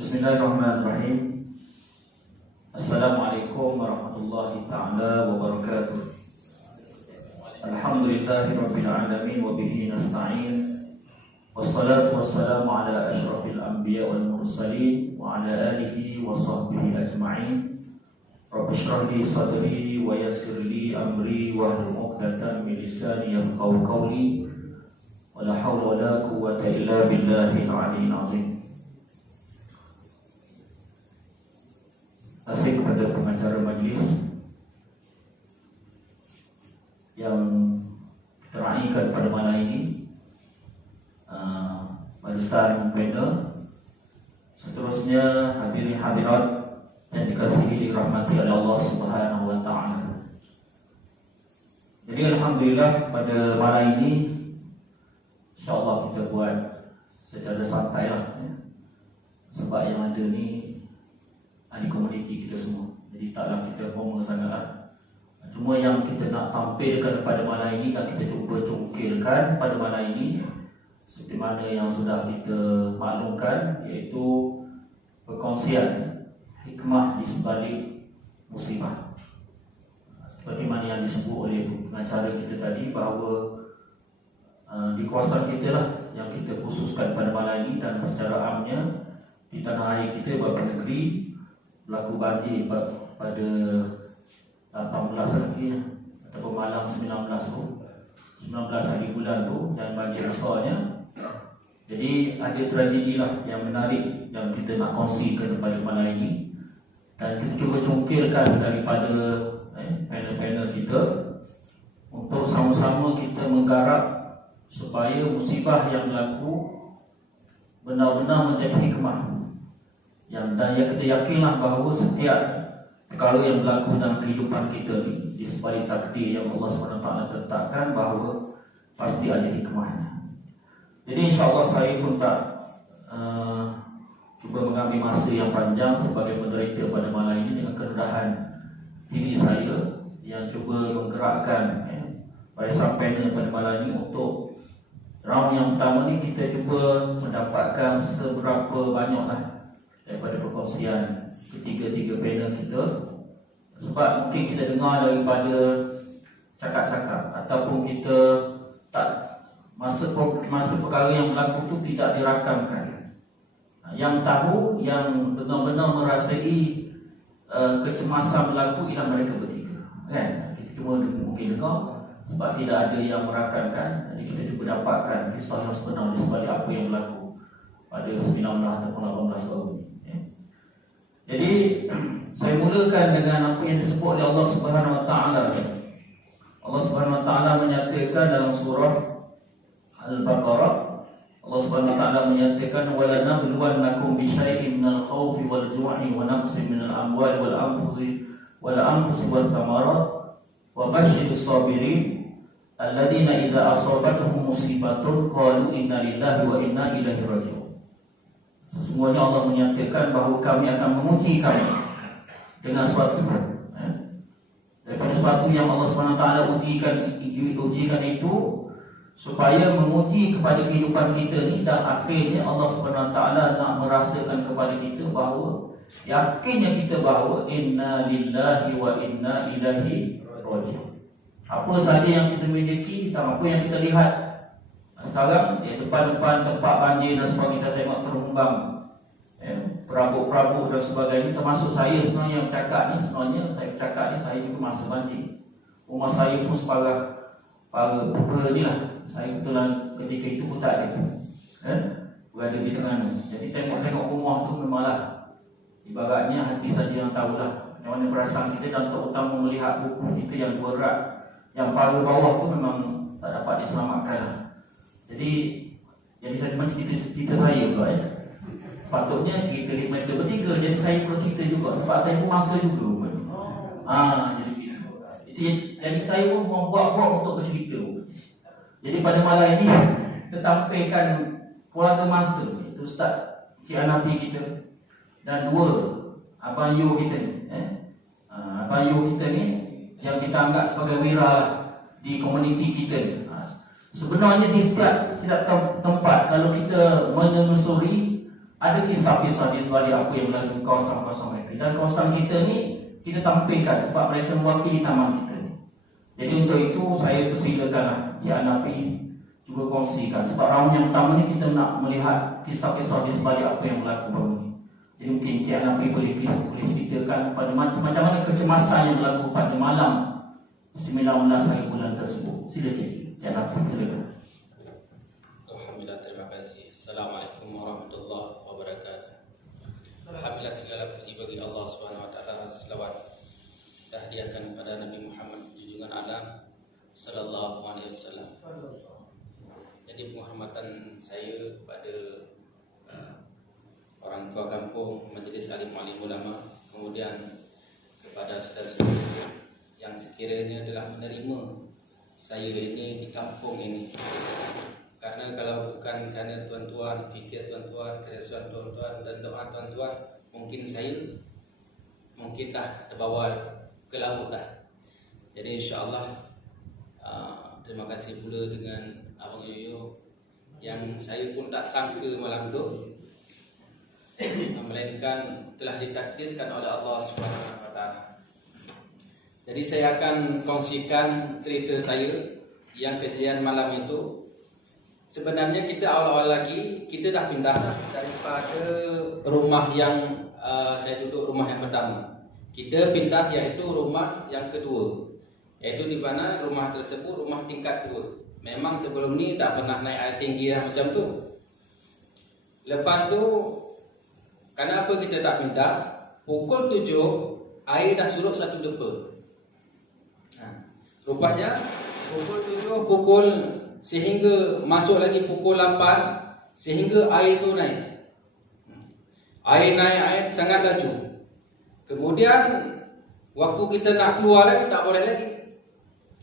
Bismillahirrahmanirrahim. Assalamualaikum warahmatullahi ta'ala wabarakatuh. Alhamdulillahirabbil alamin wa bihi nasta'in. Wassalatu wassalamu ala asyrafil anbiya wal mursalin wa ala alihi wa sahbihi ajma'in. Rabbi shrah li sadri wa yassir li amri wahlul 'uqdatam min lisani yafqahu qawli. Wala haula wala quwwata illa billahil 'aliyyil 'azim. Asik kepada pengacara majlis yang teraikan pada malam ini, barisan panel, seterusnya hadirin hadirat yang dikasihi dirahmati oleh Allah Subhanahu wa taala. Jadi alhamdulillah pada malam ini insya-Allah kita buat secara santai lah ya. Sebab yang ada ni ahli komuniti kita semua, jadi taklah kita formal sangatlah. Cuma yang kita nak tampilkan pada malam ini dan kita cuba congkilkan pada malam ini, seperti mana yang sudah kita maklumkan, iaitu perkongsian hikmah di sebalik musibah. Seperti mana yang disebut oleh pengacara kita tadi, bahawa di kawasan kita lah yang kita khususkan pada malam ini, dan secara amnya di tanah air kita, beberapa negeri berlaku banjir pada 18 lagi ataupun malam 19 hari bulan tu, dan banjir besarnya. Jadi ada tragedi lah yang menarik yang kita nak kongsikan pada malam ini, dan kita cuba congkilkan daripada panel-panel kita untuk sama-sama kita menggarap supaya musibah yang berlaku benar-benar menjadi hikmah. Dan yang kita yakinlah bahawa setiap perkara yang berlaku dalam kehidupan kita ni, di sebalik takdir yang Allah SWT tetapkan, bahawa pasti ada hikmahnya. Jadi insya-Allah saya pun tak cuba mengambil masa yang panjang sebagai moderator pada malam ini, dengan kerendahan diri saya yang cuba menggerakkan barisan panel pada malam ini. Untuk round yang pertama ni kita cuba mendapatkan seberapa banyaklah daripada perkongsian ketiga-tiga panel kita, sebab mungkin kita dengar daripada cakap-cakap ataupun kita tak masa perkara yang berlaku tu tidak dirakamkan. Yang tahu, yang benar-benar merasai kecemasan berlaku ialah mereka bertiga, kan? Kita cuma mungkin dengar sebab tidak ada yang merakamkan. Jadi kita cuba dapatkan kisah yang sebenar di sebalik apa yang berlaku pada 19 ataupun 18 tahun ini. Jadi saya mulakan dengan apa yang disebut oleh Allah Subhanahu wa taala. Allah Subhanahu wa taala menyatakan dalam surah Al-Baqarah, Allah Subhanahu wa taala menyatakan, "Wala nabluwannakum bisyai'in minal khaufi wal ju'i wa naqsin minal amwali wal anfusi wath thamarat wa basyyiris sabirin alladziina idza asabatuhum musibatun qalu inna lillahi wa inna ilaihi raji'un." Sesungguhnya Allah menyatakan bahawa kami akan menguji kamu dengan suatu daripada sesuatu yang Allah SWT ujikan itu, supaya menguji kepada kehidupan kita ni, dan akhirnya Allah SWT nak merasakan kepada kita bahawa yakinnya kita bahawa inna lillahi wa inna ilaihi raji'un. Apa sahaja yang kita miliki dan apa yang kita lihat sekarang, depan-depan tempat banjir dan sebagainya, kita tengok terumbang perabot-perabot dan sebagainya. Termasuk saya sebenarnya yang cakap ni, saya juga masa banjir. Rumah saya pun separah para ni lah. Saya kebetulan ketika itu pun tak ada, berada di Terengganu. Jadi tengok rumah tu memanglah ibaratnya hati saja yang tahulah macam mana perasaan kita, dan terutama melihat buku kita yang 2 rak yang paruh bawah tu memang tak dapat diselamatkan lah. Jadi saya macam cerita saya pula ya. Sepatutnya cerita mereka bertiga, jadi saya pun cerita juga sebab saya pun masa juga rupanya. Jadi begitu. Jadi saya pun membuat-buat untuk bercerita. Jadi pada malam ini kita tampilkan keluarga masa, iaitu Ustaz Cik Hanafi kita dan 2 Abang Yu kita ni. Abang Yu kita ni yang kita anggap sebagai wira lah di komuniti kita ni. Sebenarnya di setiap tempat kalau kita menelusuri Ada kisah-kisah di sebalik apa yang berlaku di kawasan-kawasan mereka. Dan kawasan kita ni kita tampilkan sebab mereka mewakili taman kita ni. Jadi untuk itu saya persilakanlah Cik Hanafi cuba kongsikan. Sebab round yang pertama ni kita nak melihat kisah-kisah di sebalik apa yang berlaku baru ni. Jadi mungkin Cik Hanafi boleh ceritakan pada macam mana kecemasan yang berlaku pada malam 19 hari bulan tersebut. Sila Cik Hanafi, silakan. Alhamdulillah, terima kasih. Assalamualaikum warahmatullahi wabarakatuh. Alhamdulillah, segala puji bagi Allah Subhanahu wa taala. Selawat tahdiahkan kepada Nabi Muhammad junjungan alam sallallahu alaihi wasallam. Jadi penghormatan saya kepada orang tua kampung, Majlis Alim Ulama, kemudian kepada saudara-saudara yang sekiranya telah menerima saya ini di kampung ini. Karena kalau bukan kerana tuan-tuan, fikir tuan-tuan, keresahan tuan-tuan dan doa tuan-tuan, mungkin saya dah terbawa ke laut dah. Jadi insya-Allah terima kasih pula dengan Abang Yoyo yang saya pun tak sangka malam tu, melainkan telah ditakdirkan oleh Allah Subhanahu wa taala. Jadi saya akan kongsikan cerita saya yang kejadian malam itu. Sebenarnya kita awal-awal lagi kita dah pindah daripada rumah yang saya duduk, rumah yang pertama. Kita pindah iaitu rumah yang kedua, iaitu di mana rumah tersebut rumah tingkat 2. Memang sebelum ni tak pernah naik air tinggi macam tu. Lepas tu kenapa kita tak pindah? Pukul 7 air dah surut 1 depa. Rupanya pukul 7 sehingga masuk lagi pukul 8 sehingga air tu naik. Air sangat laju. Kemudian waktu kita nak keluar lagi tak boleh lagi.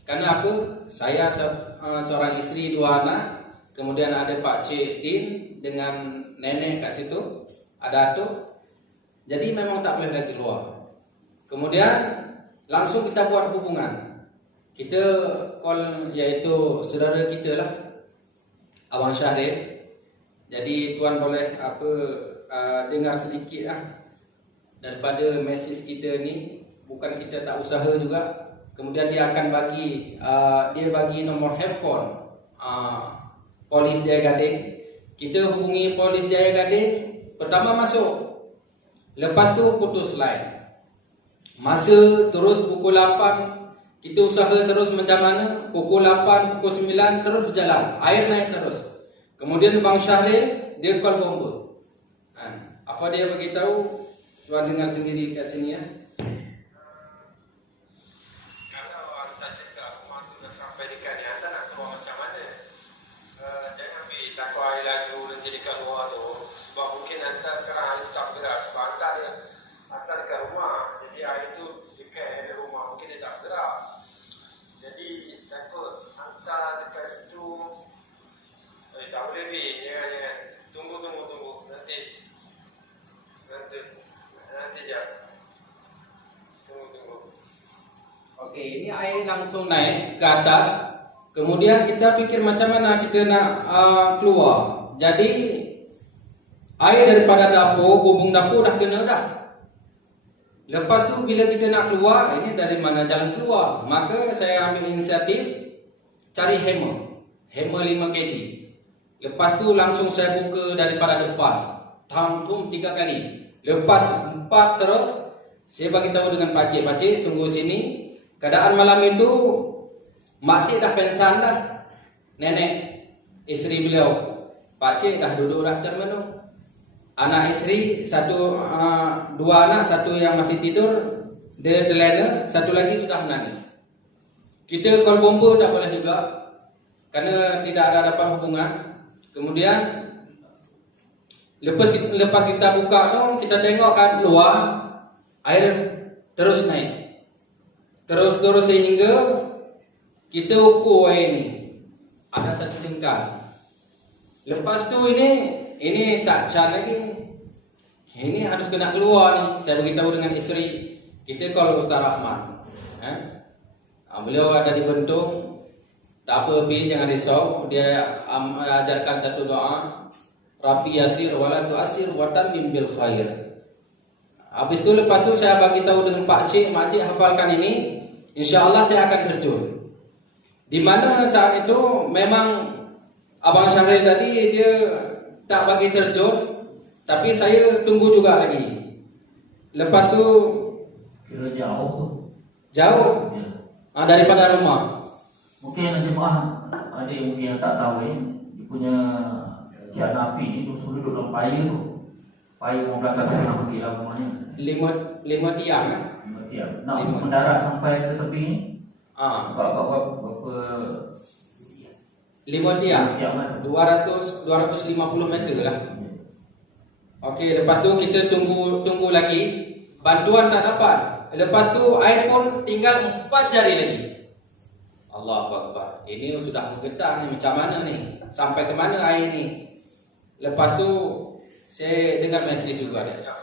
Kerana apa? Saya seorang isteri, 2 anak, kemudian ada Pak Cik Din dengan nenek kat situ, ada atuk. Jadi memang tak boleh lagi keluar. Kemudian langsung kita buat hubungan. Kita call iaitu saudara kita lah, Abang Syahril. Jadi tuan boleh dengar sedikit lah daripada mesej kita ni. Bukan kita tak usaha juga. Kemudian dia akan bagi nombor handphone Polis Jaya Gading. Kita hubungi Polis Jaya Gading. Pertama masuk, lepas tu putus line. Masa terus pukul 8 kita usaha terus macam mana. Pukul 8, pukul 9 terus berjalan. Air naik terus. Kemudian Bang Syahril dia call bomba. Apa dia beritahu? Tuan dengar sendiri kat sini ya. Kalau anda cakap rumah tu dah sampai dekat ni, anda nak keluar macam mana? Jangan ambil takut air laju nanti dekat luar tu. Sebab mungkin anda sekarang air tu tak bergerak. Sebab anda dekat rumah. Jadi air tu dekat area rumah, mungkin dia tak bergerak. Jadi takut anda dekat situ. Tak boleh pergi. Jangan. Tunggu. Nanti je. Tunggu. Okey, ini air langsung naik ke atas. Kemudian kita fikir macam mana kita nak keluar. Jadi air daripada dapur, bubung dapur dah kena dah. Lepas tu bila kita nak keluar, ini dari mana jalan keluar? Maka saya ambil inisiatif cari hammer 5 kg. Lepas tu langsung saya buka daripada depan. Tum 3 kali. Lepas 4 terus saya bagi tahu dengan pakcik, tunggu sini. Keadaan malam itu makcik dah pensan dah. Nenek isteri beliau. Pakcik dah duduk dah termenung. Anak isteri 2 anak, 1 yang masih tidur, dia terlena, 1 lagi sudah menangis. Kita call bomba tak boleh juga kerana tidak ada dapat hubungan. Kemudian lepas kita buka tu, kita tengok kan luar air terus naik. Terus sehingga kita ukur air ni ada 1 tingkat. Lepas tu ini tak can lagi. Ini harus kena keluar ni. Saya beritahu dengan isteri. Kita call Ustaz Rahman. Beliau ada di Bentung. Tak apa, jangan risau. Dia ajarkan 1 doa. Rafi yasir wala tu'asir wa tammim bil khair. Habis itu lepas tu saya bagi tahu dengan Pak Cik hafalkan ini, insya-Allah saya akan terjun. Di mana saat itu memang Abang Syahril tadi dia tak bagi terjun, tapi saya tunggu juga lagi. Lepas tu Kira jauh tu. jauh Ya. daripada rumah. Mungkin yang jemaah ada yang mungkin yang tak tahu dia punya Cik Nafi ni tu suruh duduk dalam payah tu. Payah mau belakang sana pergi lah rumahnya. Lima tiang kan? Nak mendarat sampai ke tepi ni. Ah, Berapa 5 tiang. tiang kan? 250 meter lah. Okey, lepas tu kita tunggu lagi. Bantuan tak dapat. Lepas tu air pun tinggal 4 jari lagi. Allahu Akbar. Ini sudah menggetar ni, macam mana ni? Sampai ke mana air ni? Lepas tu saya dengar mesej juga dia. Ya,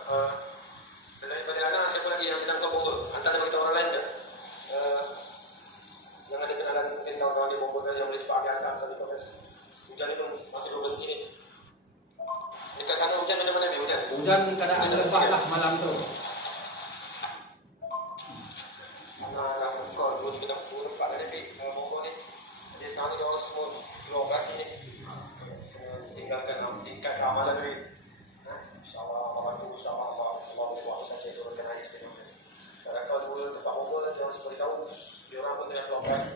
selain daripada anak, siapa lagi yang sedang kau bawa? Antara bagi orang lain ke? Yang ada kenalan mungkin kawan-kawan dia bawa yang boleh cepat angkat tadi proses. Hujan ni pun masih belum berhenti ni. Dekat sana hujan macam mana? Hujan? Hujan keadaan lebat lah malam tu. Kau dua tiga tempat dah David bawa ni. Jadi sekarang ni orang semua keluar operasi ni. Tinggalkan tingkat keamanan ni. InsyaAllah Allah bantu, InsyaAllah Allah boleh buat saja turunkan air istimewa. Kalau kau dua tempat bawa dia orang semua tahu dia orang pun tengah keluar operasi.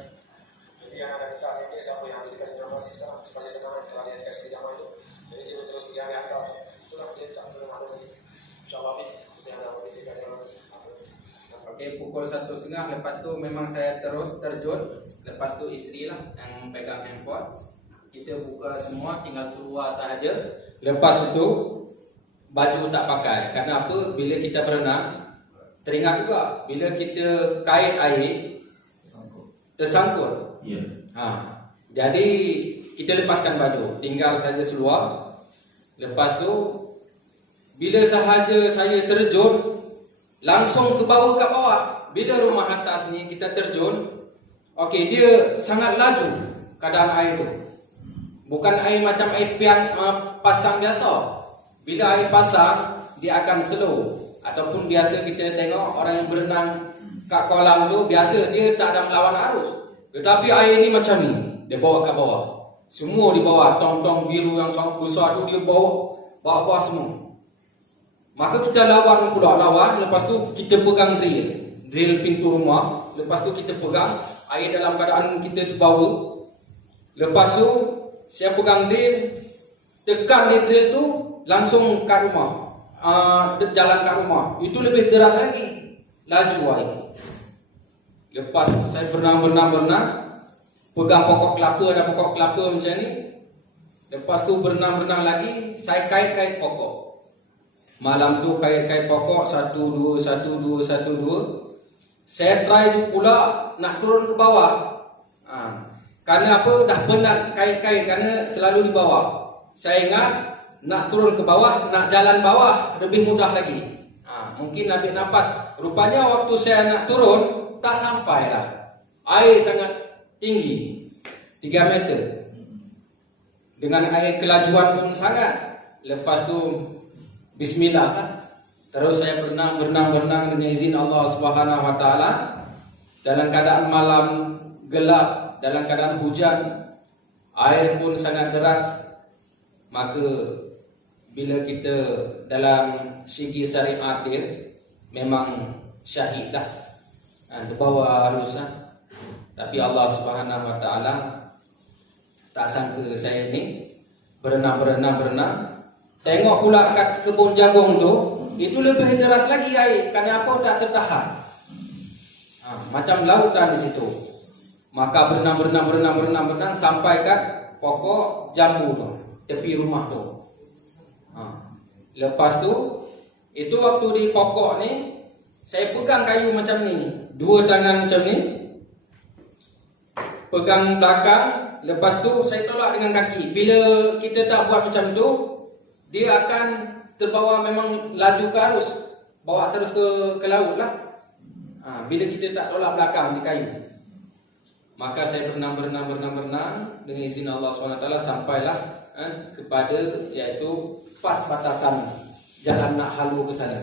Jadi yang ada dekat ni siapa yang ada dekat di operasi sekarang sebagai sekarang telah dia dekat sekejap itu. Jadi dia terus pergi ambil angkat. Itulah dia tak belum ada lagi. InsyaAllah kita yang ada di dekat yang Okey, pukul 1.30 lepas tu memang saya terus terjun. Lepas tu isteri lah yang pegang handphone. Kita buka semua, tinggal seluar sahaja. Lepas itu baju tak pakai. Karena apa? Bila kita berenang, teringat juga bila kita kait air tersangkut. Ya. Jadi kita lepaskan baju, tinggal saja seluar. Lepas tu bila sahaja saya terjun, langsung ke bawah. Bila rumah atas ni kita terjun, okey, dia sangat laju keadaan air tu. Bukan air macam air pasang biasa. Bila air pasang, dia akan slow. Ataupun biasa kita tengok orang yang berenang kat kolam tu, biasa dia tak ada melawan arus. Tetapi air ni macam ni, dia bawa kat bawah. Semua di bawah, tong-tong biru yang sangat besar tu dia bawa bawah semua. Maka kita lawan, lepas tu kita pegang drill pintu rumah. Lepas tu kita pegang air dalam keadaan kita tu bawa. Lepas tu saya pegang drill, tekan drill tu langsung kat rumah, jalan kat rumah. Itu lebih deras lagi laju air. Lepas tu saya berenang, pegang pokok kelapa macam ni. Lepas tu berenang lagi, saya kait pokok. Malam tu kait pokok 1 2 1 2 1 2. Saya try pula nak turun ke bawah. Karena apa? Dah penat kait karena selalu di bawah. Saya ingat nak turun ke bawah, nak jalan bawah lebih mudah lagi. Mungkin ambil nafas. Rupanya waktu saya nak turun tak sampai dah. Air sangat tinggi, 3 meter. Dengan air kelajuan pun sangat. Lepas tu bismillah kan. Terus saya berenang dengan izin Allah Subhanahu Wa Taala. Dalam keadaan malam gelap, dalam keadaan hujan, air pun sangat deras. Maka bila kita dalam segi syariat dia memang syahid dah, terbawa arusnya. Tapi Allah Subhanahu Wa Taala tak sangka saya ni berenang. Tengok pula kat kebun jagung tu, itu lebih deras lagi air. Kenapa tak tertahan? Macam lautan di situ. Maka berenang sampai kat pokok jambu tu, tepi rumah tu. Lepas tu, itu waktu di pokok ni, saya pegang kayu macam ni, 2 tangan macam ni, pegang belakang. Lepas tu saya tolak dengan kaki. Bila kita tak buat macam tu, dia akan terbawa, memang laju ke arus, bawa terus ke laut lah. Bila kita tak tolak belakang di kayu. Maka saya berenang dengan izin Allah SWT sampailah kepada yaitu pas batasan jalan nak halu ke sana.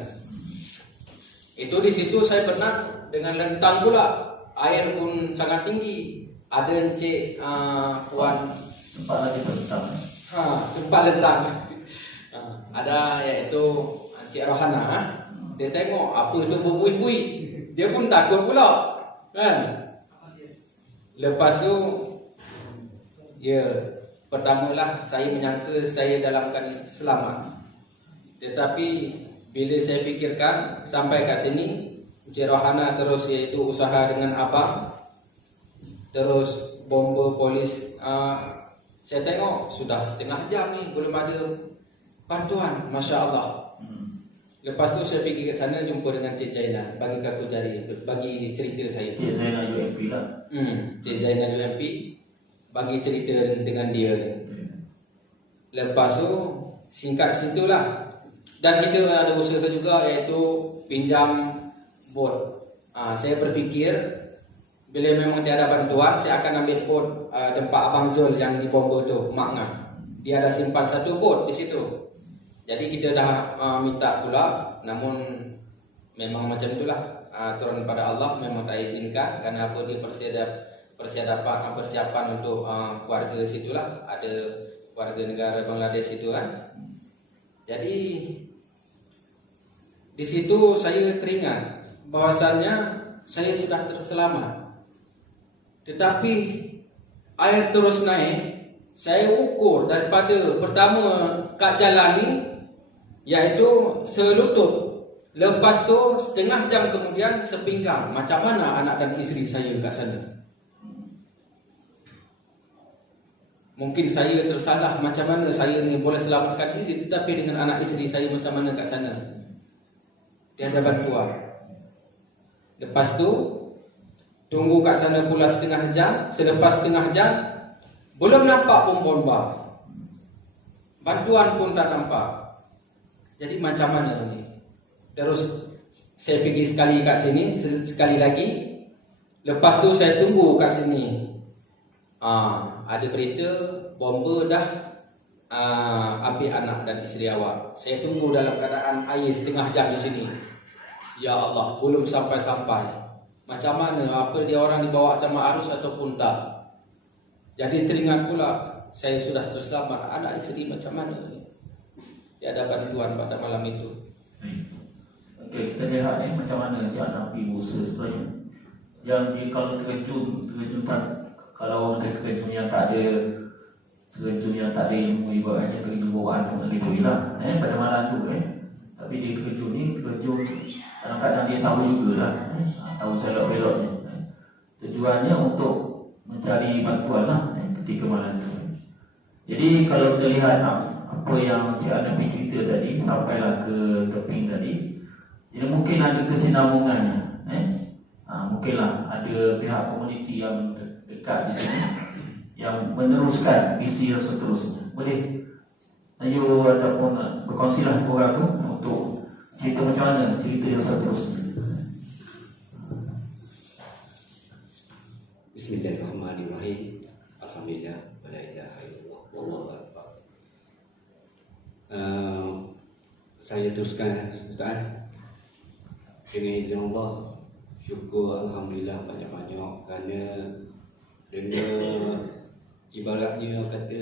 Itu di situ saya berenang dengan lentang pula, air pun sangat tinggi. Ada encik puan Tempat lagi tentang tempat lentang. Ada yaitu Encik Rohana. Dia tengok apa itu berbuih-buih, dia pun takut pula, kan? Lepas tu, ya, pertamalah saya menyangka saya dalam keadaan selamat. Tetapi bila saya fikirkan sampai kat sini, Encik Rohana terus iaitu usaha dengan abang, terus bomba polis. Saya tengok sudah setengah jam ni belum ada bantuan, Masya Allah. Lepas tu saya pergi ke sana jumpa dengan Cik Zainal, bagi aku bagi cerita saya. Cik Zainal UMP lah. Cik Zainal UMP bagi cerita dengan dia. Lepas tu singkat situlah. Dan kita ada usaha juga iaitu pinjam bot. Saya berfikir bila memang tiada bantuan, saya akan ambil bot tempat Abang Zul yang di Bomba tu, Mak Ngah. Dia ada simpan satu bot di situ. Jadi kita dah minta pula, namun memang macam itulah, turun pada Allah, memang tak izinkan. Kerana apa, dia persiapan untuk warga situlah, ada warga negara Bangladesh itu kan. Jadi di situ saya teringat bahwasannya saya sudah terselamat. Tetapi air terus naik. Saya ukur daripada pertama kat jalan ni iaitu selutut. Lepas tu setengah jam kemudian sepinggang. Macam mana anak dan isteri saya kat sana? Mungkin saya tersalah, macam mana saya ni boleh selamatkan diri, tetapi dengan anak isteri saya macam mana kat sana? Tiada bantuan. Lepas tu tunggu kat sana pula setengah jam. Selepas setengah jam belum nampak pun bomba, bantuan pun tak nampak. Jadi macam mana ni? Terus saya pergi sekali kat sini, sekali lagi. Lepas tu saya tunggu kat sini. Ada berita bomba dah ambil anak dan isteri awak. Saya tunggu dalam keadaan air setengah jam di sini. Ya Allah, belum sampai-sampai. Macam mana? Apa dia orang dibawa sama arus ataupun tak? Jadi teringat pula, saya sudah terselamat. Anak isteri macam mana ni? Tiada bantuan pada malam itu. Okey, kita lihat ni macam mana cara Nabi Musa sebenarnya. Yang dia kalau terkejutan, kalau orang terkejut yang tak ada ilmu, ibaratnya terkejut bawa anak gitu lah. Pada malam tu tapi dia terkejut kadang-kadang dia tahu jugalah, tahu selok-beloknya. Tujuannya untuk mencari bantuan lah ketika malam tu. Jadi kalau kita lihat apa yang Cik Nabi cerita tadi, sampailah ke teping tadi, jadi mungkin ada kesinambungan. Mungkinlah ada pihak komuniti yang dekat di sini yang meneruskan misi yang seterusnya. Boleh ayo ataupun berkongsilah korang tu untuk cerita macam mana cerita yang seterusnya. Bismillahirrahmanirrahim. Alhamdulillah, la ilaha illallah, wallahu akbar. Saya teruskan Ustaz. Dengan izin Allah, syukur alhamdulillah banyak-banyak kerana dengan ibaratnya kata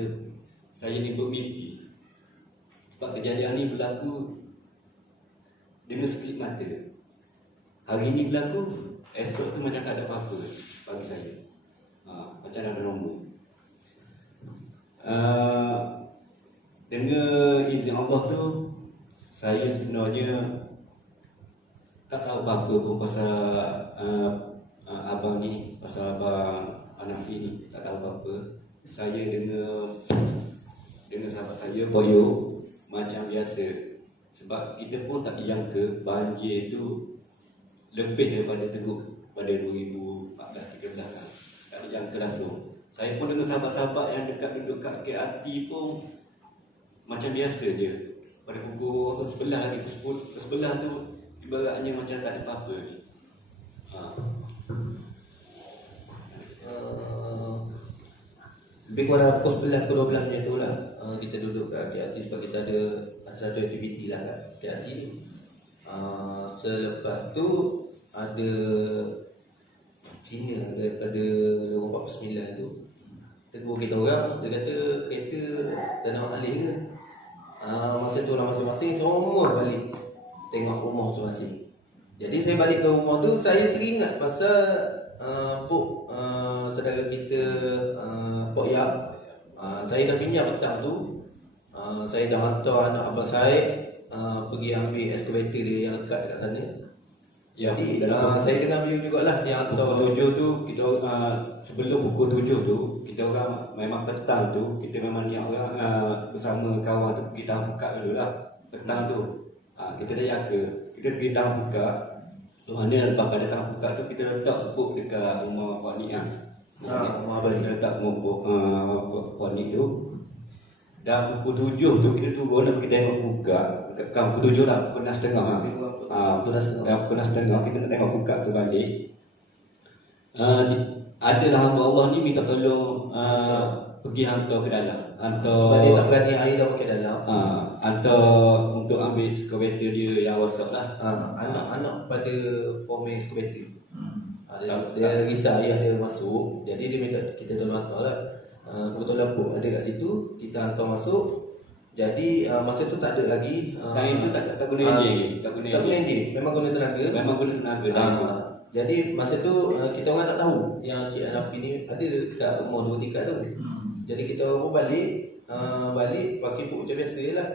saya ni bermimpi. Sebab kejadian ni berlaku dengan sekelip mata. Hari ni berlaku, esok tu macam tak ada apa-apa bagi saya. Macam ada nombor. Dengan izin Allah tu, saya sebenarnya tak tahu apa-apa pun pasal abang ni, pasal abang Hanafi ni, tak tahu apa-apa. Saya dengan sahabat saya boyo macam biasa. Sebab kita pun tak dijangka banjir tu lebih daripada teruk pada 2014-13 kan. Tak dijangka langsung. Saya pun dengan sahabat-sahabat yang duduk kat KRT pun macam biasa je. Pada pukul 11 lagi, pukul 11 tu ibaratnya macam tak ada apa-apa ni. lebih kurang pukul 11 ke 12 macam tu lah. Kita duduk kat KRT sebab kita ada satu aktiviti lah kat KRT. Selepas tu ada senior daripada Lorong 49 tu tegur kita orang, dia kata kereta tak nak alih ke. Masa tu lah masing-masing semua balik tengok rumah masing-masing. Jadi saya balik ke rumah tu, saya teringat pasal Pok saudara kita Pok Yap. Saya dah pinjam petang tu. Saya dah hantar anak abang saya pergi ambil excavator dia yang dekat kat sana. Jadi saya dengan view jugalah yang hantar Pukul 7 tu kita sebelum pukul 7 tu kita orang memang petang tu kita memang niat orang bersama kawan tu pergi tahu buka dulu lah petang tu. Kita dah jaga, kita pergi tahu buka. Tu mana lepas pada tahu buka tu kita letak pupuk dekat rumah Puan Nik rumah abang kita letak pupuk Puan Nik tu. Dah pukul 7 tu kita turun dan pergi tengok buka. Dekat pukul 7 lah, pukul 6.30 pukul 6.30 kita nak tengok buka tu balik. Adalah hamba Allah ni minta tolong pergi hantar ke dalam. sebab dia tak berani air dah pakai dalam. Hantar untuk ambil excavator dia yang rosak lah. Anak-anak kepada pemain excavator. Dia risau ayah dia masuk, jadi dia minta kita tolong hantar lah. Kebetulan Pok ada kat situ, kita hantar masuk. Jadi masa tu tak ada lagi Time tu tak guna enjin lagi. Tak guna enjin, memang guna tenaga. Memang guna tenaga time tu. Jadi masa tu kita orang tak tahu yang Cik Hanafi ni ada kat rumah 2 tingkat tu. Jadi kita orang pun balik pakai pok macam biasa lah.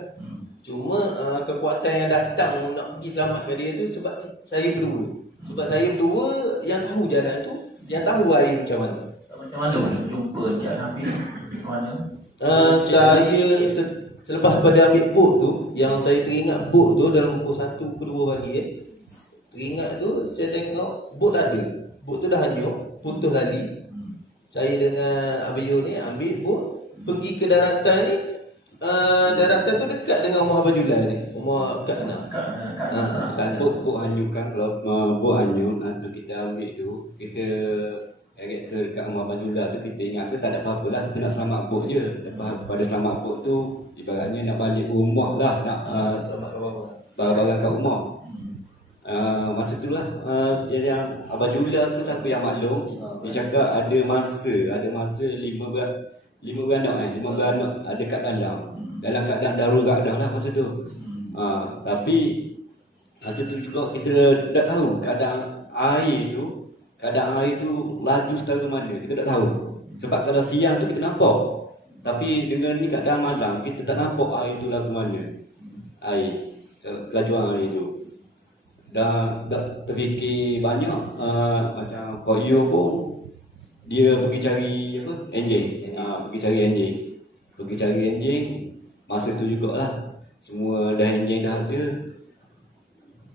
Cuma kekuatan yang datang nak pergi selamatkan dia tu sebab saya berdua. Sebab saya berdua yang tahu jalan tu, yang tahu air macam mana. Macam mana boleh jumpa Cik Hanafi? Macam mana? Saya selepas pada ambil pok tu, yang saya teringat pok tu dalam pukul 1 ke 2 pagi teringat tu saya tengok bot tak ada. Bot tu dah hanyut, putus tali. Saya dengan Abang Yu ni ambil bot pergi ke daratan ni. Daratan tu dekat dengan rumah Abang Julai ni, rumah kat anak. Bot hanyutkan. Kalau bot hanyut kita ambil tu, kita ke dekat rumah Abang Julai tu, kita ingat tu tak ada apa-apa lah, kita nak selamat bot je. Lepas pada selamat bot tu ibaratnya nak balik rumah lah, nak selamat barang-barang kat rumah. Masa tu lah yang Abang Julai tu siapa yang maklum, dia cakap ada masa 5 beranak ada kat dalam keadaan darurat dah lah masa tu. Tapi masa tu juga kita tak tahu keadaan air tu laju setara mana, kita tak tahu. Sebab kalau siang tu kita nampak, tapi dengan ni keadaan malam kita tak nampak air tu lagu mana, kelajuan air tu. Dah terfikir banyak, macam Koyo pun dia pergi cari enjin. Pergi cari enjin. Masa tu jugalah semua dah enjin dah ada.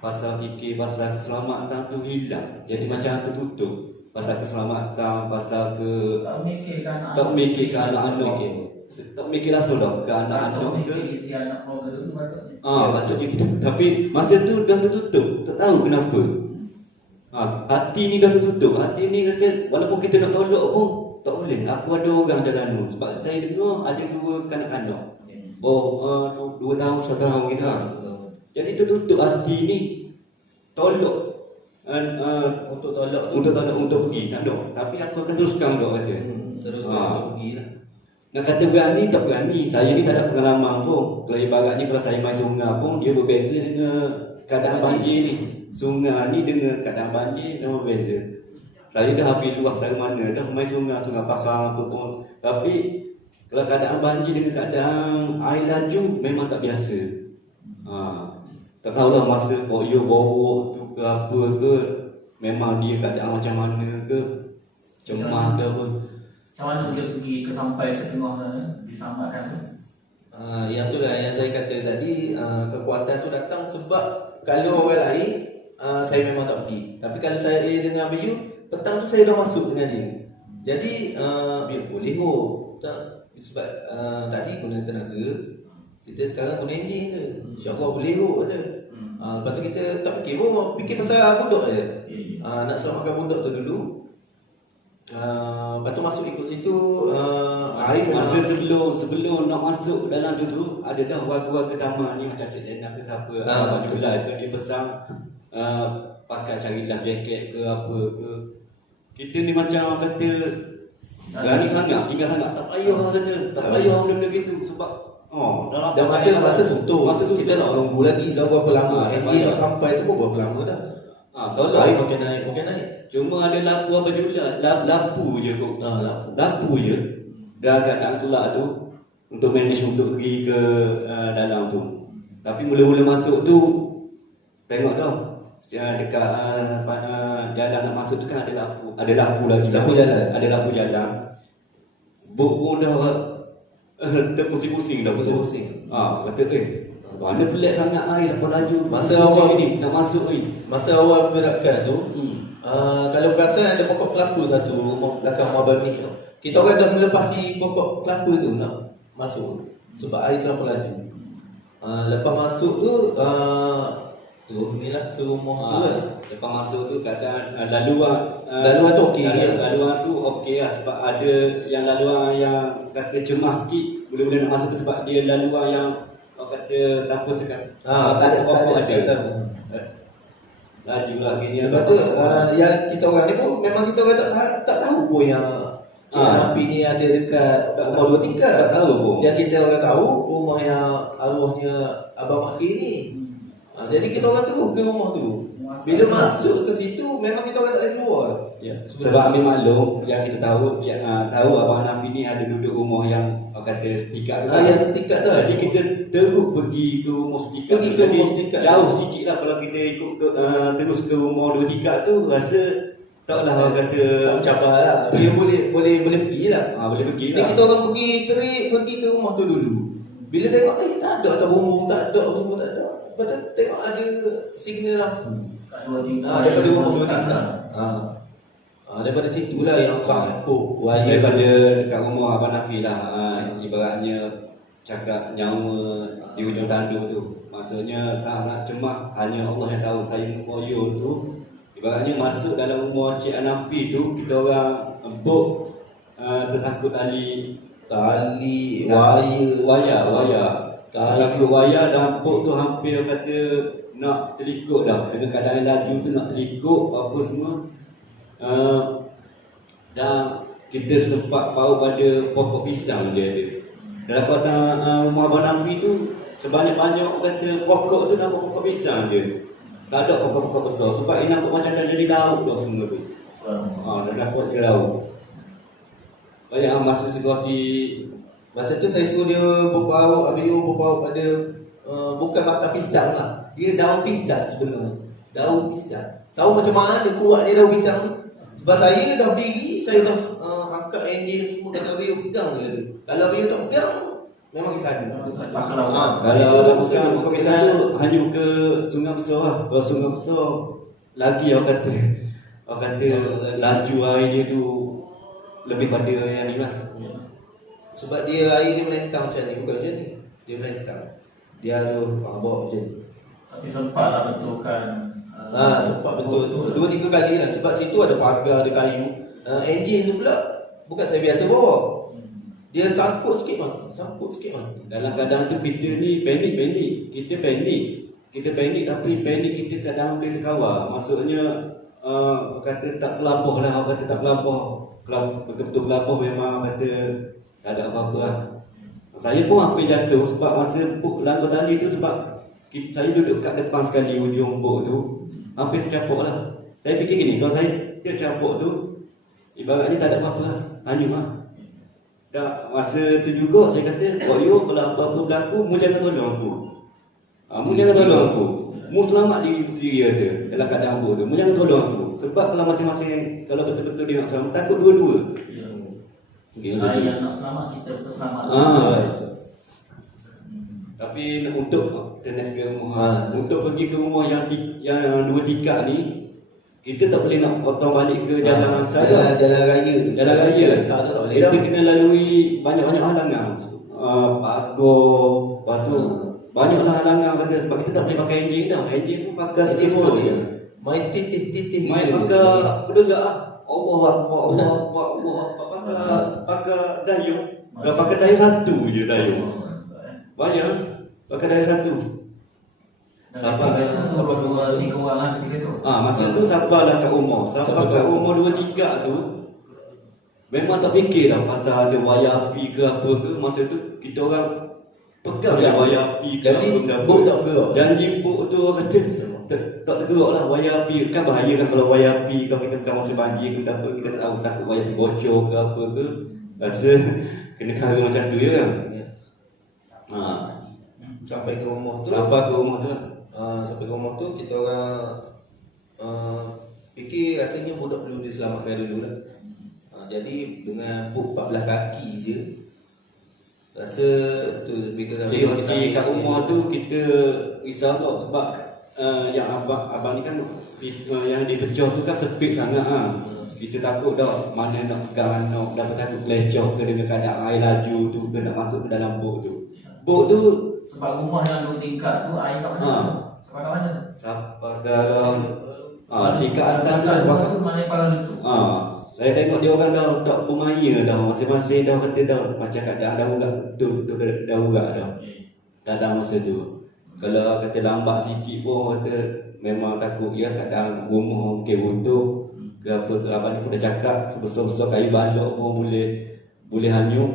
Pasal keselamatan tu hilang. Jadi macam tertutup. Pasal keselamatan, pasal tak mikirkan anak-anak. Tak mikir langsung dah ke anak-anak ke. Isi anak keluarga dulu patutnya. Patutnya kita. Tapi masa tu dah tertutup. Tak tahu kenapa. Hati ni dah tertutup. Hati ni kata walaupun kita nak tolak pun tak boleh. Aku ada orang dalam tu. Sebab saya dengar ada 2 kanak-kanak. 2 tahun, 1 tahun gitu lah. Jadi tertutup hati ni. Tolak. untuk tolak tu. Untuk pergi. Tak ada. Tapi aku akan teruskan kau kata. Teruskan pergi lah. Nak kata berani tak berani. Saya ni tak ada pengalaman pun. Kalau ibaratnya kalau saya main sungai pun dia berbeza dengan keadaan banjir ni. Sungai ni dengan keadaan banjir dia berbeza. Saya dah habis luas dari mana dah main sungai Pahang tu pun. Tapi kalau keadaan banjir dengan keadaan air laju memang tak biasa. Tak tahulah masa Koyo bawa tu ke apa ke, memang dia keadaan macam mana ke, cemas ke apa. Macam mana boleh pergi sampai ke tengah sana diselamatkan tu? Yang tu lah yang saya kata tadi, kekuatan tu datang sebab kalau orang lain saya memang tak pergi. Tapi kalau saya dengan Abang Yu, petang tu saya dah masuk dengan dia. Jadi boleh sebab tadi guna tenaga, kita sekarang guna enjin je. InsyaAllah boleh kata. Lepas tu kita tak fikir pun, fikir pasal budak je. Nak selamatkan budak tu dulu. Lepas tu masuk ikut situ, air Masa sebelum nak masuk dalam tu ada dah warga-warga taman ni macam Cik Dena ke siapa, Abang Julai ke, dia pesan pakai cari life jacket ke apa ke. Kita ni macam kata berani sangat, tinggal sangat, tak payah kata, tak payah benda-benda gitu sebab dan masa suntuk, kita nak nunggu lagi dah berapa lama. Enjin nak sampai tu pun berapa lama dah. tolong. Air makin naik. Cuma ada lampu Abang Julai, lampu je kok. Lampu je. Dah agak nak kelak tu untuk manage untuk pergi ke dalam tu. Tapi mula-mula masuk tu tengok tau. Dekat jalan nak masuk tu kan ada lampu lagi. Lampu jalan. Ada lampu jalan. Buk pun dah terpusing-pusing dah. Pusing. Kata mana pelik sangat air apa laju. Masa awal ni nak masuk ni. Masa awal beratkan tu, kalau perasan ada pokok kelapa satu rumah belakang rumah Abang tu. Kita orang dah melepasi pokok kelapa tu nak masuk sebab air terlalu laju. Lepas masuk tu inilah ke rumah tu kan. Lepas masuk tu keadaan laluan tu okey. Laluan tu okey lah sebab ada yang laluan yang kata cemas sikit mula-mula nak masuk tu sebab dia laluan yang kata tanpa sekat. Tak ada. Laju lah gini. Lepas tu yang kita orang ni pun memang kita orang tak tahu pun yang Cik Nafi ni ada dekat rumah 2 tingkat. Tak tahu pun. Yang kita orang tahu rumah yang arwahnya Abang Makhir ni. Jadi kita orang terus ke rumah tu. Bila masuk ke situ memang kita orang tak boleh keluar. Sebab ambil maklum yang kita tahu tahu Abang Nafi ni ada duduk rumah yang kata setikat tu. Yang setikat tu. Jadi kita terus pergi ke rumah setikat. Jauh sikit lah kalau kita ikut terus ke rumah 2 tingkat tu rasa taklah orang kata tak mencapai lah. Dia boleh pergi lah. Boleh pergi Ni lah. kita orang pergi ke rumah tu dulu. Bila tengok tak ada tak bumbung, tak ada. Lepas tu tengok ada signal lampu. Daripada rumah 2 tingkat. Daripada situlah yang sangkut wayar. Daripada dekat rumah Abang Nafi lah, ibaratnya cakap nyawa di ujung tanduk tu. Maksudnya sangat cemas, hanya Allah yang tahu. Saya koyo tu ibaratnya masuk dalam rumah Cik Nafi tu, kita orang empuk tersangkut tali wayar tersangkut wayar dan empuk tu hampir kata nak terikut dah dengan keadaan laju tu nak terikut apa semua. Dan kita sempat bau pada pokok pisang dia ada. Dalam kawasan rumah Abang Nafi tu sebanyak-banyak kata pokok tu nama pokok pisang dia. Tak ada pokok-pokok besar sebab ini nampak macam dah jadi laut dah semua tu. Dah dapat jadi laut. Banyak masuk situasi. Masa tu saya suruh dia berpaut pada bukan batang pisang lah. Dia daun pisang sebenarnya. Daun pisang. Tahu macam mana kuatnya daun pisang tu? Sebab saya dah berdiri, saya dah angkat enjin semua, kata Rio pegang je. Kalau Rio tak pegang, memang kita ada. Kalau bukan pokok pisang tu hanya ke Sungai Besar lah. Kalau Sungai Besar lagi orang kata laju air dia tu lebih pada yang ni lah. Sebab dia air dia melentang macam ni, bukan macam ni. Dia melentang. Dia tu bawa macam ni. Tapi sempatlah betulkan. Sempat betul. 2-3 kali lah. Sebab situ ada pagar, ada kayu. Enjin tu pula bukan saya biasa bawa. Dia sangkut sikit mah. Dalam keadaan tu kita ni panik. Kita panik tapi panik kita kadang boleh terkawal. Maksudnya kata tak terlampau lah. Kata tak terlampau. Kalau betul-betul terlampau memang kata tak ada apa-apa lah. Saya pun hampir jatuh sebab masa langgar tali tu sebab saya duduk kat depan sekali ujung buk tu. Hampir tercampur lah. Saya fikir gini, kalau saya tercampur tu ibaratnya tak ada apa-apa lah. Hanyut lah. Dan masa tu juga saya kata, kalau apa-apa berlaku, mu jangan tolong aku. Mu jangan tolong aku. Mu selamat diri kata dalam keadaan buk tu. Mu jangan tolong aku. Sebab kalau masing-masing, kalau betul-betul dia nak selamat, takut dua-dua. Saya yang nak selamat, kita bersama. Tapi untuk untuk pergi ke rumah yang 2 tingkat ni, kita tak boleh nak potong balik ke jalan saja. Jalan raya. Tak boleh. Kita kena lalui banyak-banyak halangan. Pagar, lepas tu banyaklah halangan kata sebab kita tak boleh pakai enjin dah. Enjin pun pakai sikit pun. Main titih. Main pakai pedegak lah. Allah Akbar, Allah Akbar, Allah Akbar. Pakai dayung. Dah pakai dayung satu je dayung. Banyak. Pakai dayung satu. Sampai dua 3 orang lah ketika tu. Masa tu sabarlah kat rumah. Sampai kat rumah 2-3 tu memang tak fikir dah pasal ada wayar api ke apa ke. Masa tu kita orang pegang je wayar api ke Jadi apa. buk tak bergerak. Janji buk tu orang kata tak tergerak lah wayar api. Kan bahaya kan kalau wayar api. Kalau kita pegang masa banjir ke apa, kita tak tahu takut wayar api bocor ke apa ke. Rasa kena kara macam tu je kan. Sampai ke rumah tu, Sampai ke rumah tu sampai ke rumah tu kita orang fikir rasanya budak perlu diselamatkan dulu lah. Jadi dengan buk 14 kaki je, rasa tu kita situasi kat rumah tu kita risau tau sebab yang abang ni kan yang dipecah tu kan sempit sangat Kita takut dah mana nak pegang anak, dapat takut lecok ke dengan keadaan air laju tu ke nak masuk ke dalam buk tu. Buk tu Sebab rumah yang 2 tingkat tu air kat mana? Sampai kat mana? sampai dalam tingkat atas tu sebab tu mana yang paling tu? saya tengok dia orang dah tak bermaya dah, masing-masing dah kata dah macam keadaan dah urat tu dah urat dah. Keadaan masa tu. Kalau kata lambat sikit pun kata memang takut ya keadaan rumah mungkin runtuh ke apa ke. Abang ni pun dah cakap sebesar-besar kayu balok pun boleh hanyut.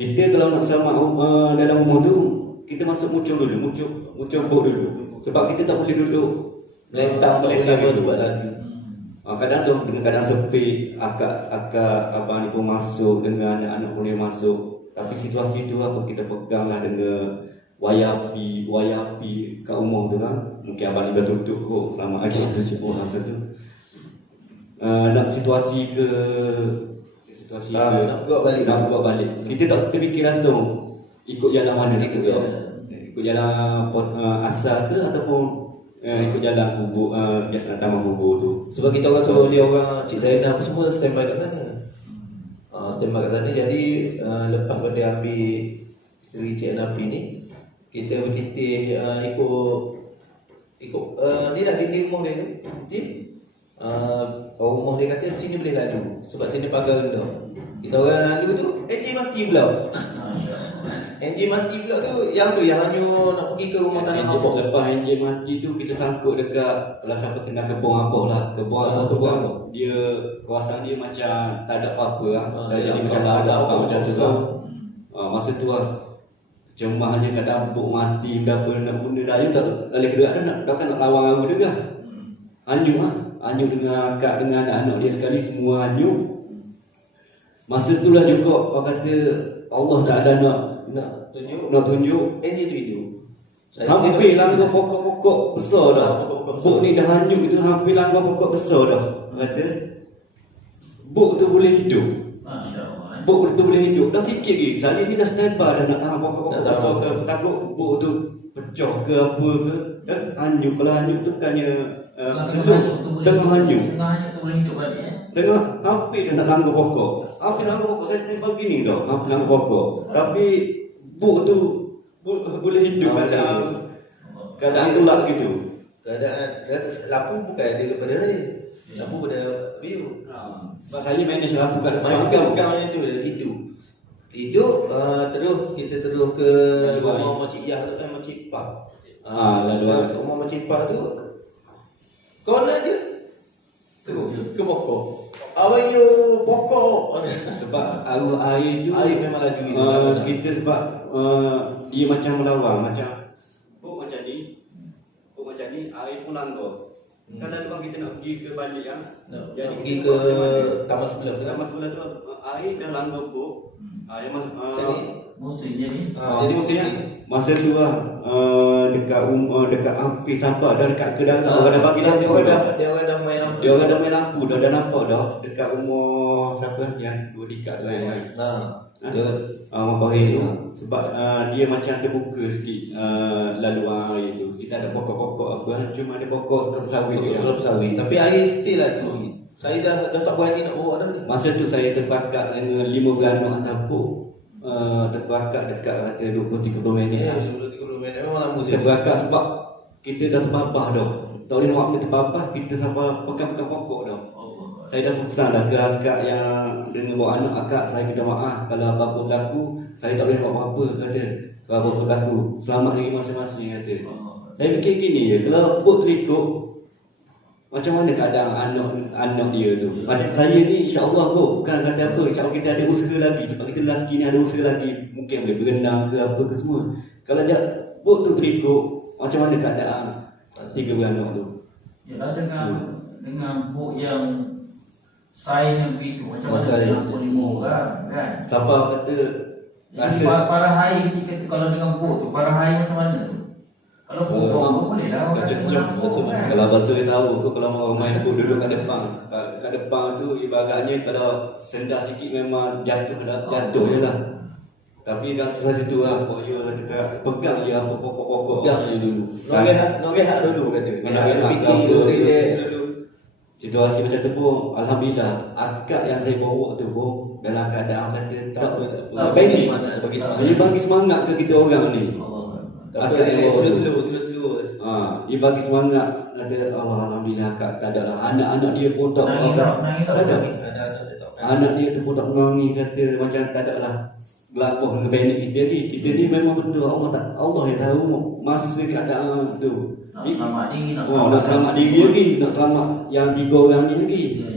Kita kalau nak selamat dalam rumah tu kita masuk muncul dulu, muncul buk dulu. Sebab kita tak boleh duduk melentang dulu. buat lagi. Kadang tu dengan keadaan sempit, akak abang ni pun masuk dengan anak-anak boleh masuk. Tapi situasi tu apa kita pegang lah dengan wayar api kat rumah tu kan. Mungkin abang ni dah tutup kot selama lagi bersyukur masa tu. Nak situasi ke Nak buat balik. Kita tak terfikir langsung ikut jalan mana ni ke. Ikut jalan asal ke ataupun ikut jalan kubur taman kubur tu. Sebab kita orang suruh dia orang Cik Zainal apa semua standby kat sana. Standby kat sana. Jadi lepas pada ambil isteri Cik Nafi ni, kita bertitih ikut ni lah dinding rumah dia ni. Jadi orang rumah dia kata sini boleh lalu sebab sini pagar rendah. Kita orang lalu tu enjin mati pula. Enjin mati pula tu yang hanya nak pergi ke rumah tanah apa. Lepas enjin mati tu kita sangkut dekat kalau siapa kena kebun apa lah. Kebun apa tu kan dia kawasan dia macam tak ada apa-apa lah. Jadi macam ladang apa macam tu kan. Masa tu lah cemahnya kadang buk mati berapa nak guna dayung tak lari kedua ada nak lawan aku juga. Hanyut hanyut dengan akak dengan anak-anak dia sekali semua hanyut. Masa itulah juga orang kata Allah tak ada nak tunjuk Enjin tu hidup. hampir langgar pokok-pokok besar dah. Buk ni dah hanyut itu hampir langgar pokok besar dah. Kata buk tu boleh hidup. Masya-Allah. Buk tu boleh hidup. Dah fikir lagi. Kali ni dah standby dah nak tahan pokok-pokok besar ke. Takut buk tu pecah ke apa ke. Hanyut. Kalau hanyut tu bukannya tengah hanyut. Tengah hanyut tu boleh hidup balik Tengah hampir dah nak langgar pokok. Hampir langgar pokok. Saya tengok begini dah. Hampir langgar pokok. Tapi buk tu boleh hidup keadaan gelap gitu. Keadaan lampu bukan ada kepada saya. Lampu pada view. Sebab saya manage lampu kat depan. Main pegang macam tu hidup. Terus kita terus ke rumah Makcik Yah tu kan Makcik Pak. Lalu Rumah Makcik Pak tu corner je. Ke pokok. Abang pokok. sebab arus air tu Air memang laju itu. kita sebab dia macam melawang macam macam ni air pun langgar. Kan lalu kita nak pergi ke balik kan. Jadi pergi ke taman sebelah tu kan. Taman sebelah tu air dah langgar buk. Yang masuk musimnya ni. Jadi musimnya masa tu lah dekat hampir sampai dah dekat ke dalam orang dah bagi lampu. Dia orang dah main lampu. Dia orang dah main lampu dah nampak dah dekat rumah siapa yang 2 dekat tu kan. Rumah Bahir tu sebab dia macam terbuka sikit laluan air tu. Kita ada pokok-pokok apa cuma ada pokok kelapa sawit je. Kelapa sawit. Tapi air still lah tu. Saya dah tak berani nak bawa dah ni. Masa tu saya terbakar dengan 5 beranak atas buk. Terbakar dekat kata 20-30 minit lah. 20-30 minit memang lama saya. Terbakar sebab kita dah terbabah dah. tak boleh nak ambil terpapah, kita sampai pegang pokok dah. Saya dah pesan dah ke akak yang dengan bawa anak akak, saya minta maaf kalau apa-apa berlaku, saya tak boleh buat apa-apa kata. Kalau apa-apa berlaku, selamat diri masing-masing kata. Saya fikir gini je, kalau bot terikut, macam mana keadaan anak dia tu? Macam saya ni insya-Allah bukan kata apa, insya-Allah kita ada usaha lagi sebab kita lelaki ni ada usaha lagi, mungkin boleh berenang ke apa ke semua. Kalau dia bot tu terikut, macam mana keadaan 3 beranak tu? Yalah dengan bot yang saiz begitu, macam mana Saiz. nak 5 orang kan? Siapa kata Jadi para hai ketika kalau dengan bot tu, para hai macam mana tu? Kalau bot orang boleh lah, orang kata Cocok. menampung kan? Kalau bahasa dia tahu tu, kalau orang main aku duduk kat depan. Kat depan tu ibaratnya kalau sendah sikit memang jatuh je lah. Tapi dalam sebelah situ lah, koyo dekat pegang je apa pokok-pokok. Pegang je dulu. Nak rehat dulu kata. Nak Dia rehat fikir apa, relax dia- dulu. Situasi macam tu pun alhamdulillah akak yang saya bawa tu pun dalam keadaan kata tak Bagi panik. semangat, bagi semangat. Dia bagi semangat ke kita orang ni. Tak Akak apa, yang relax, bawa tu. slow. Dia bagi semangat kata Allah alhamdulillah akak tak ada lah. Anak-anak dia pun tak Nangis tak? Nangis tak? tak ada. Anak-anak dia tak pernah. Anak dia tu pun tak menangis kata macam tak ada lah gelapah dengan panik kita ni. Kita ni memang betul Allah yang tahu masa keadaan tu. Nak selamat diri, nak Nak selamat diri lagi, nak selamat yang 3 orang ni lagi. Ya,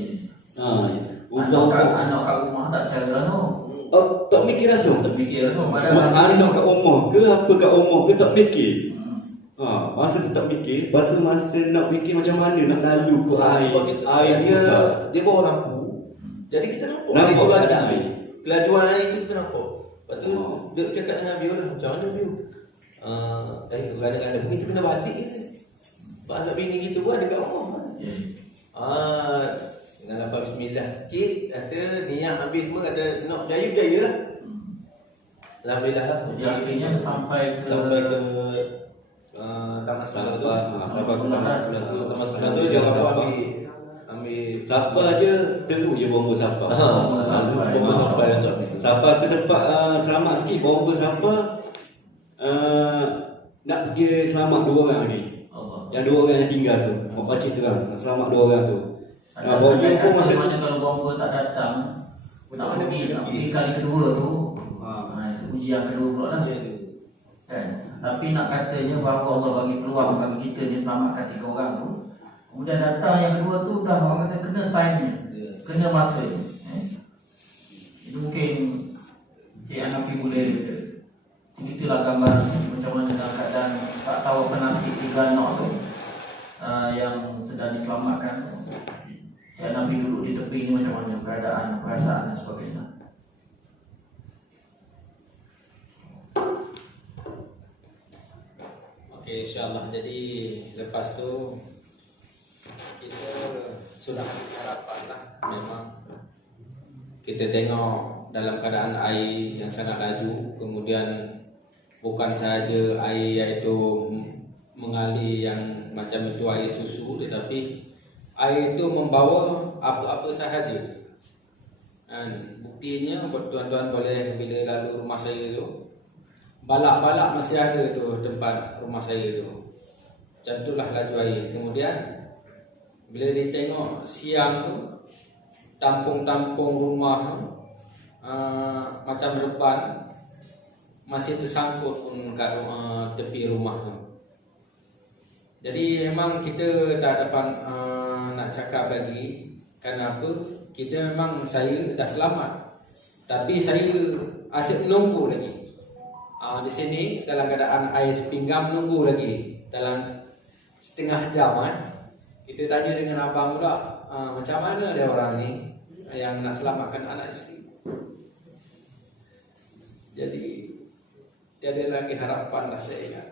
ya. Ubah Anak kat rumah tak cara tu. tak mikir rasa. Tak fikir tu. Anak kat rumah ke apa kat rumah ke tak fikir. Hmm. Masa tu tak fikir, lepas tu masa nak fikir macam mana nak lalu ke air. Sebab Air dia susah. dia bawa lampu. Jadi kita nampak. Nampak Dia keadaan air. Kelajuan air tu kita nampak. Lepas tu Oh. dia cakap dengan Biu lah, macam mana Biu? Kadang-kadang kita kena balik kita. Sebab anak bini kita pun ada kat rumah. Ya. Dengan lapar bismillah sikit, kata niat habis semua, kata nak berjaya lah. Alhamdulillah lah. Jadi akhirnya sampai ke tamat sekolah tu. Sampai ke tamat sekolah tu. Tamat sekolah tu dia ambil Siapa aja tunggu je bomba siapa. bomba sampai tu. Siapa ke tempat selamat sikit bomba siapa nak dia selamat 2 orang ni. Allah. Yang 2 orang yang tinggal tu. Mau pacik terang selamat 2 orang tu. Bomba pun masa mana kalau bomba tak datang, nak pergi kali kedua tu, ujian kedua pula lah. Kan? Tapi nak katanya bahawa Allah bagi peluang bagi kita ni selamatkan 3 orang tu. Kemudian datang yang kedua tu dah orang kata kena time-nya, kena masanya. Itu mungkin Cik Hanafi boleh ceritalah gambar macam mana dalam keadaan tak tahu apa nasib 3 anak tu yang sedang diselamatkan. Cik Hanafi duduk di tepi ni macam mana keadaan, perasaan dan sebagainya. Okey, insyaAllah. Jadi lepas tu kita sudah harapan lah. Memang kita tengok dalam keadaan air yang sangat laju. Kemudian bukan sahaja air itu mengalir yang macam itu air susu, tetapi air itu membawa apa-apa sahaja. Buktinya tuan-tuan boleh bila lalu rumah saya tu, balak-balak masih ada tu tempat rumah saya tu. Macam itulah laju air. Kemudian bila ditengok siang tu, tampung-tampung rumah macam reban masih tersangkut pun kat tepi rumah tu. Jadi memang kita tak dapat nak cakap lagi. Kenapa? Kita memang, saya dah selamat, tapi saya asyik menunggu lagi. Di sini dalam keadaan air sepinggang menunggu lagi dalam setengah jam. Kita tanya dengan abang pula, macam mana dia orang ni yang nak selamatkan anak isteri. Jadi tiada lagi harapan lah saya ingat.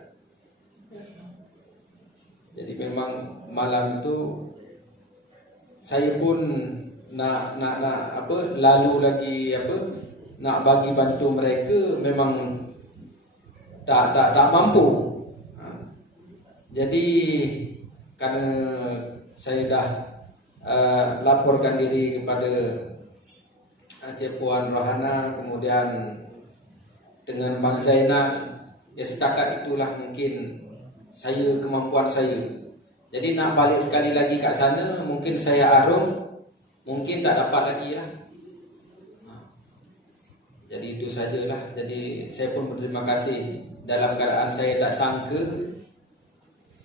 Jadi memang malam tu saya pun nak lalu lagi nak bagi bantu mereka, memang tak mampu. Jadi kerana saya dah laporkan diri kepada Encik Puan Rohana, kemudian dengan Bang Zainal, ya setakat itulah mungkin saya, kemampuan saya. Jadi nak balik sekali lagi kat sana, mungkin saya arung, mungkin tak dapat lagi lah. Jadi itu sajalah. Jadi saya pun berterima kasih. Dalam keadaan saya tak sangka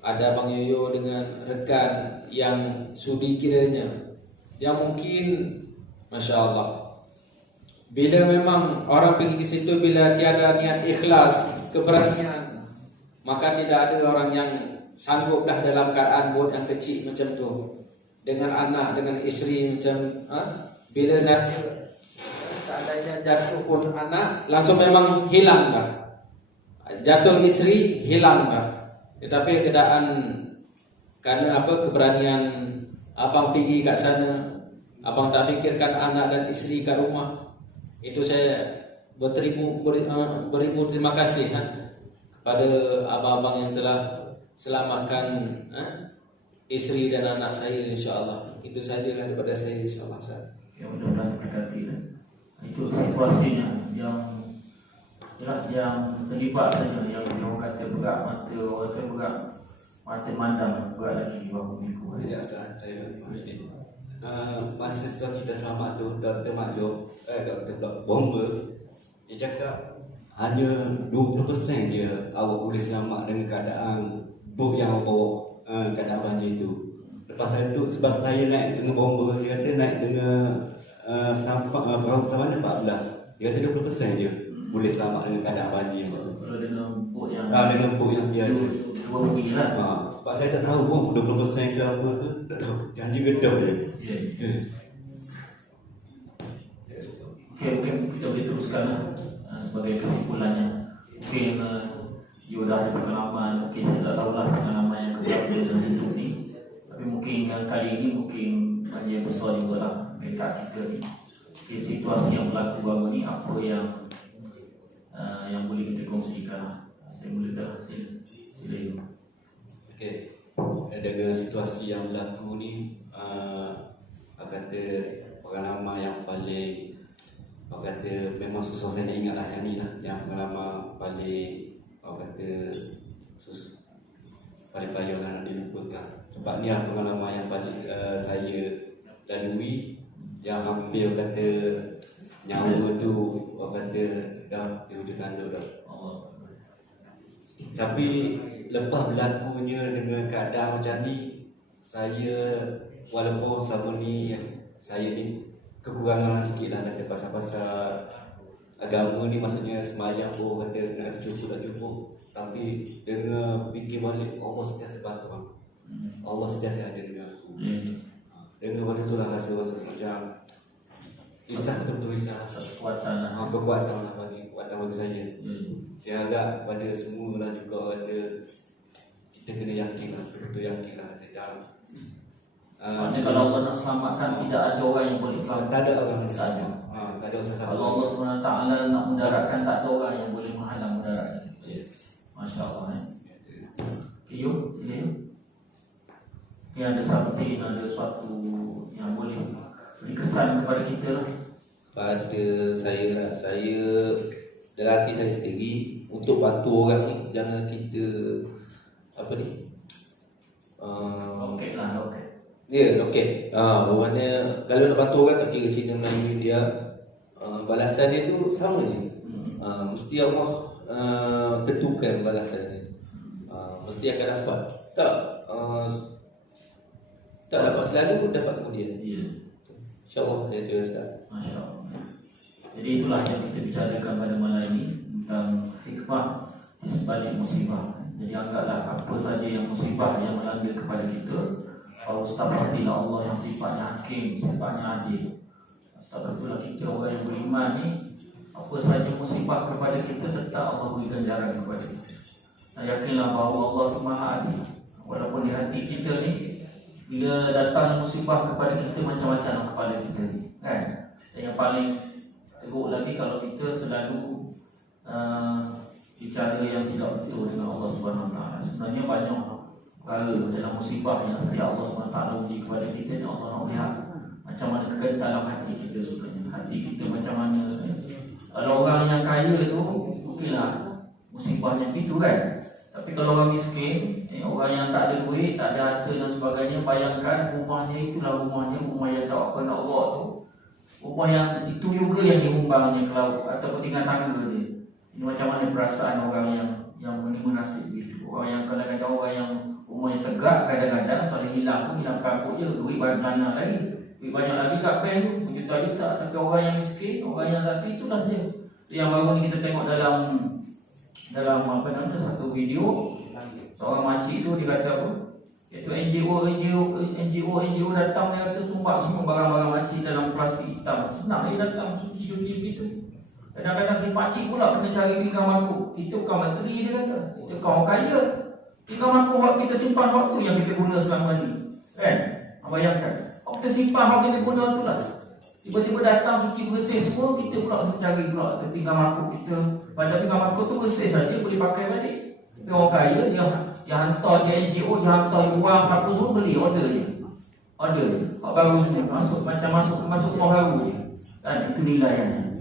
ada Bang Yoyo dengan rekan yang sudi kiranya, yang mungkin Masya Allah, bila memang orang pergi ke situ, bila tiada niat ikhlas, keberanian, maka tidak ada orang yang sanggup dah dalam keadaan buat yang kecil macam tu, dengan anak, dengan isteri macam bila seandainya jatuh pun anak, langsung memang hilang dah. Jatuh isteri, hilang dah. Tetapi keadaan karena apa, keberanian abang pergi kat sana, abang tak fikirkan anak dan isteri kat rumah. Itu saya beribu terima kasih kepada abang-abang yang telah selamatkan isteri dan anak saya, insya-Allah. Itu sajalah daripada saya, insya-Allah. Ya, mudah-mudahan berkati. Itu situasinya yang terlibat saja, yang orang kata berat mata, orang kata berat mata mandang, berat lagi di bawah minggu. Ya, saya masa situasi dah selamat tu, Dr. Maklum, Dr. Bomber, dia cakap hanya 20% je awak boleh selamat dengan keadaan bot yang awak bawa, keadaan banjir tu. Lepas itu sebab saya naik dengan bomber, dia kata naik dengan perahu samana 14. Dia kata 20% je boleh selamat dengan keadaan banjir tu. Kalau dengan bot yang sedia tu. dua bunyi lah. Sebab saya tak tahu pun 20% ke apa tu, tak tahu. Janji gedor je. Okey, mungkin kita boleh teruskan sebagai kesimpulannya. Mungkin you dah ada pengalaman, mungkin saya tak tahulah pengalaman yang keberapa dalam hidup ni. Tapi mungkin yang kali ini mungkin banyak besar juga lah dekat kita ni. Okay, situasi yang berlaku baru ni, apa yang boleh kita kongsikan lah. Saya boleh tak sila you. Okey, dengan situasi yang berlaku ni, kata pengalaman yang paling, kata memang susah saya nak ingat lah yang ni lah, yang pengalaman paling, kata paling payah lah nak dilupakan. Sebab ni lah pengalaman yang paling saya lalui, yang hampir kata nyawa tu kata dah di hujung tanduk dah. Tapi lepas berlakunya dengan keadaan macam ni, saya walaupun selama ni saya ni kekurangan sikit lah kata pasal-pasal agama ni, maksudnya semayang pun kata nak cukup tak cukup, tapi dengan fikir balik Allah sentiasa bantu aku. Allah sentiasa ada dengan aku. Dengan benda tu lah rasa macam risau, betul-betul risau. Kekuatan lah. Kekuatan lah bagi saya. Saya harap pada semua lah juga ada, kita kena yakin lah, betul-betul yakin lah. Maksudnya kalau Allah nak selamatkan, tidak ada orang yang boleh selamatkan. Tak ada orang yang tak ada. Tak ada usaha. Kalau Allah SWT nak mudaratkan, tak ada orang yang boleh menghalang mudarat. Masya Allah. Okay, you, sila you. Ini ada something, ada suatu yang boleh beri kesan kepada kita lah. Pada saya lah, saya dalam hati saya sendiri untuk bantu orang ni, jangan kita apa ni, Okey lah, okey. ya okey. Bermakna kalau nak bantu orang tak kira Cina Melayu dia, balasan dia tu sama je. Mesti Allah tentukan balasan dia. Mesti akan dapat. Tak dapat selalu, dapat kemudian. Ya. InsyaAllah dia tu Ustaz. Masya Allah. Jadi itulah yang kita bicarakan pada malam ini, tentang hikmah di sebalik musibah. Jadi anggaplah apa saja yang musibah yang melanda kepada kita, astagfirullahaladzim, Allah yang sifatnya hakim, sifatnya adil. Astagfirullah, kita orang yang beriman ni, apa saja musibah kepada kita, tetap Allah berikan jalan kepada kita. Dan yakinlah bahawa Allah itu maha adil. Walaupun di hati kita ni, bila datang musibah kepada kita, macam-macam kepala kita ni, kan? Dan yang paling teruk lagi kalau kita selalu bicara yang tidak betul dengan Allah SWT. Sebenarnya banyak perkara dalam musibah yang setiap Allah SWT uji kepada kita ni. Allah nak lihat macam mana kekentalan hati kita sebenarnya, hati kita macam mana. Kalau orang yang kaya tu, okeylah musibahnya begitu kan. Tapi kalau orang miskin, orang yang tak ada duit, tak ada harta dan sebagainya, bayangkan rumahnya itulah rumah yang tak apa nak bawa tu. Rumah yang itu juga yang diumbangnya ke laut ataupun tinggal tangga dia. Ini macam mana perasaan orang yang menerima nasib itu. Orang yang kadang-kadang orang yang rumahnya tegak, kadang-kadang soalnya hilang kapuk je, duit banyak lagi. Duit banyak lagi kat bank tu, berjuta-juta. Tapi orang yang miskin, orang yang satu itulah dia. Yang baru ni kita tengok dalam apa nama satu video, seorang makcik tu dia kata apa? Iaitu NGO datang, dia kata sumbang semua barang-barang makcik dalam plastik hitam. Senang dia datang suci-suci begitu. Kadang-kadang si pakcik pula kena cari pinggang mangkuk. Kita bukan menteri, dia kata. Kita kaum kaya. Pinggang mangkuk hak kita simpan waktu yang kita guna selama ni. Kan? Bayangkan. Kita simpan hak kita guna tu lah. Tiba-tiba datang suci bersih semua, kita pula kena cari pula pinggang mangkuk kita. Padahal pinggang mangkuk tu bersih saja, boleh pakai balik. Tapi orang kaya, dia hantar dia NGO, dia hantar wang siapa semua beli, order je. Order je. Hak baru semua. Masuk rumah baru je. Dan itu nilainya.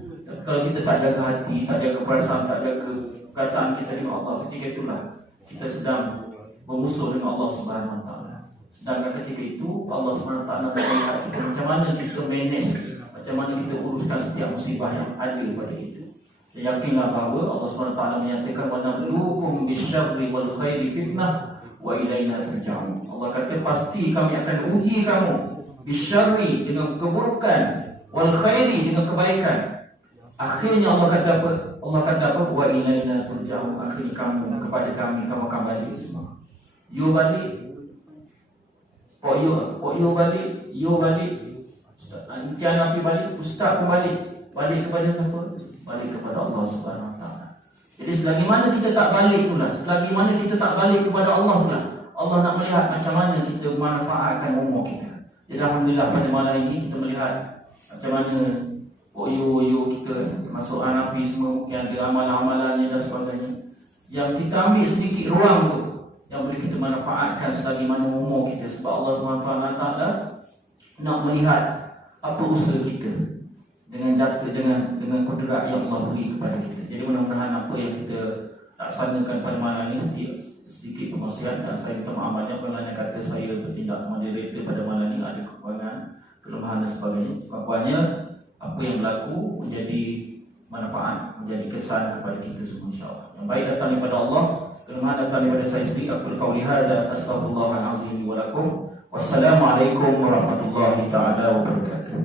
Kalau kita tak jaga hati, tak jaga perasaan, tak jaga perkataan kita dengan Allah, ketika itulah kita sedang bermusuh dengan Allah Subhanahu Wa Taala. Sedangkan ketika itu Allah Subhanahu Wa Taala melihat kita macam mana kita manage, macam mana kita uruskan setiap musibah yang ada pada kita. Yakinlah bahawa Allah Subhanahu Wa Taala menyatakan wa nabluukum bisyarri wal khairi fitnah wa ilaina turja'un. Allah kata pasti kami akan uji kamu bisyarri dengan keburukan, wal khairi dengan kebaikan. Akhirnya Allah kata apa? Wa ilaina turja'un. Akhirnya kamu kepada kami, kamu akan balik semua. You balik. Pok you balik. You balik. Encik Nabi balik. Ustaz pun balik. Balik kepada siapa? Balik kepada Allah Subhanahu Wa Taala. Jadi selagi mana kita tak balik itulah, selagi mana kita tak balik kepada Allah itulah, Allah nak melihat macam mana kita manfaatkan umur kita. Jadi alhamdulillah pada malam ini kita melihat macam mana OYO kita termasuk Hanafi semua yang ada amalan-amalannya dan sebagainya, yang kita ambil sedikit ruang tu yang boleh kita manfaatkan selagi mana umur kita, sebab Allah SWT nak melihat apa usaha kita dengan jasa, dengan kudrat yang Allah beri kepada kita. Jadi mudah-mudahan apa yang kita laksanakan pada malam ini sedikit perkongsian, dan saya minta maaf banyak kerana kata saya bertindak moderator pada malam ini ada kekurangan, kelemahan dan sebagainya. Sebabnya apa yang berlaku menjadi manfaat, menjadi kesan kepada kita semua insya-Allah. Yang baik datang daripada Allah, kelemahan datang daripada saya sendiri. Aku qauli hadza astaghfirullahalazim wa lakum. Wassalamualaikum warahmatullahi taala wabarakatuh.